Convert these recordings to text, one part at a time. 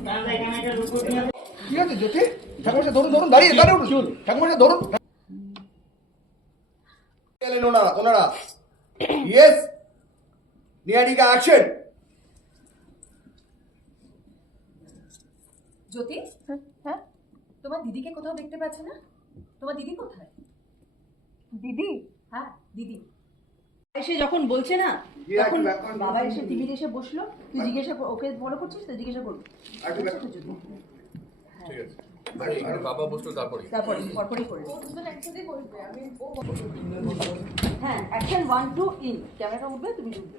কি আছে জ্যোতি? ঠাকুমাশা ধরুন ধরুন দাঁড়িয়ে দাঁড়িয়ে উঠুন ঠাকুমাশা ধরুন। এলেন ওনারা ওনারা। ইয়েস নিয়ারিকা অ্যাকশন জ্যোতি? হ্যাঁ? তোমার দিদিকে কোথাও দেখতে পাচ্ছ না? তোমার দিদি কোথায়? দিদি? হ্যাঁ দিদি। এসে যখন বলছে না তখন। বাবা এসে টিভিতে এসে বসল। তুই জিজ্ঞাসা কর- ওকে ফলো করছিস? তো জিজ্ঞাসা করবি। বাবা বসল তারপরে? পরপরই করে। হ্যাঁ action one two in camera উঠবে তুমি ঢুকবে।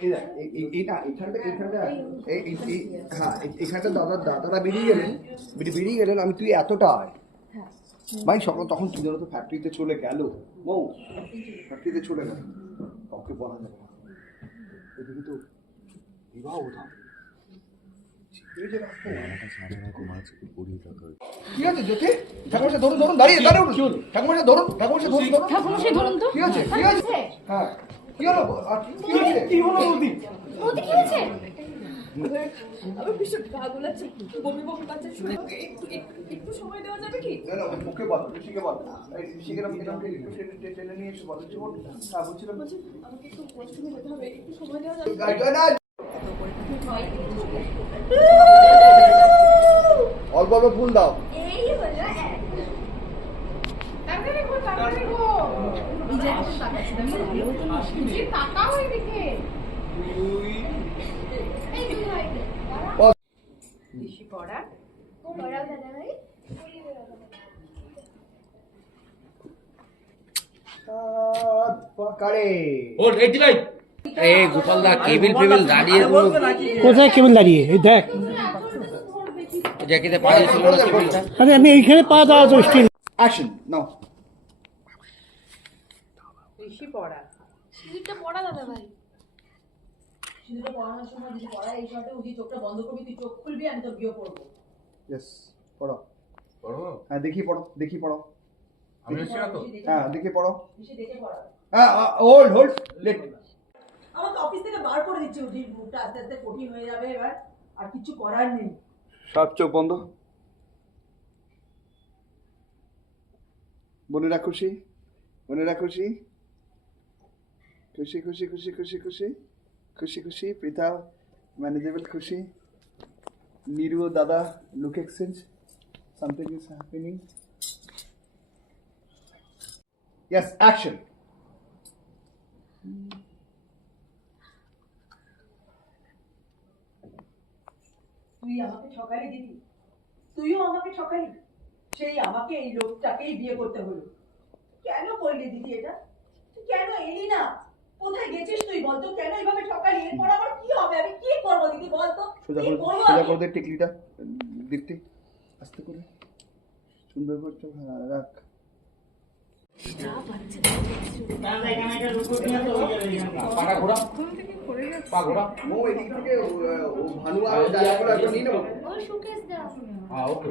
এখানটা হ্যাঁ এখানটা দাদা দাদারা বেরিয়ে গেলেন বেরিয়ে গেলেন আমি তুই এতটা আয়। ভাই সকাল তখন তুই জানো তো ফ্যাক্টরিতে চলে গেল। বউ ফ্যাক্টরিতে চলে গেল। কাউকে বলা যাবে না। এদিকে তো বিবাহ উঠা কি আছে জ্যোতি? ঠাকুমাশা ধরুন ধরুন দাঁড়িয়ে দাঁড়িয়ে ঠাকুমাশা ধরুন ঠাকুমাশা ধরুন ধরুন। ঠাকুমশাই ধরুন কি আছে? কি আছে? হ্যাঁ। কি হলো? আর কি হয়েছে? কি হলো বৌদি? মোদি কি হয়েছে? আমার ভীষণ গা গোলাচ্ছে বমি বমি পাচ্ছে। শুনে একটু একটু একটু সময় দেওয়া যাবে কি? না না মুখে বল ঋষিকে বল। ঋষিকে নাম এরকম টেনে টেনে- টেনে নিয়ে এসে বল ঋষি বল। হ্যাঁ বলছিলাম বলছি আমাকে একটু ওয়াশরুমে যেতে হবে। একটু সময় দেওয়া যাবে। অল্প অল্প ফুল দাও। তাড়াতাড়ি গো তাড়াতাড়ি গো বেশি পড়া পড়াও কেবিল দাঁড়িয়ে দেখ। আরে আমি এইখানে পা দাঁড়া তো আসুন বেশি পড়া। সিঁদুরটা পড়া দাদা ভাই। সিঁদুরটা পড়ানোর সময় যদি পড়া এই শর্টে উঠি চোখটা বন্ধ করবি তুই চোখ খুলবি আমি তোর বিয়ে করব ইয়েস পড়ো। পড়ো হ্যাঁ দেখি পড়ো দেখি পড়ো। আমি তো। হ্যাঁ দেখি পড়ো। বেশি দেখে পড়া। হ্যাঁ হোল্ড হোল্ড লেট আমাকে অফিস থেকে বার করে দিচ্ছে উঠি মুখটা আস্তে আস্তে কঠিন হয়ে যাবে এবার আর কিছু করার নেই। সব চোখ বন্ধ? বোনেরা খুশি বোনেরা খুশি খুশি খুশি খুশি খুশি খুশি খুশি খুশি প্রীতা ম্যানেজেবল খুশি নিরু দাদা look exchange something is happening Yes, action তুই আমাকে ঠকালি দিদি। তুইও আমাকে ঠকালি? সেই আমাকে এই লোকটাকেই বিয়ে করতে হলো। কেন করলি দিদি এটা? তুই কেন এলি না? কোথায় গেছিস তুই বলতো কেন এইভাবে ঠকালি? এরপর আমার কি হবে? আমি কি করব দিদি বলতো সোজা করে সোজা করে দে টিকলিটা দীপ্তি। আস্তে করে। সুন্দর করে চোখ হ্যাঁ, রাখ। ও এদিক থেকে ভানু আর জায়গাগুলো একটু নিয়ে নেব। ও শোকেস দাও হ্যাঁ okay.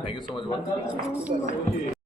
Thank you so much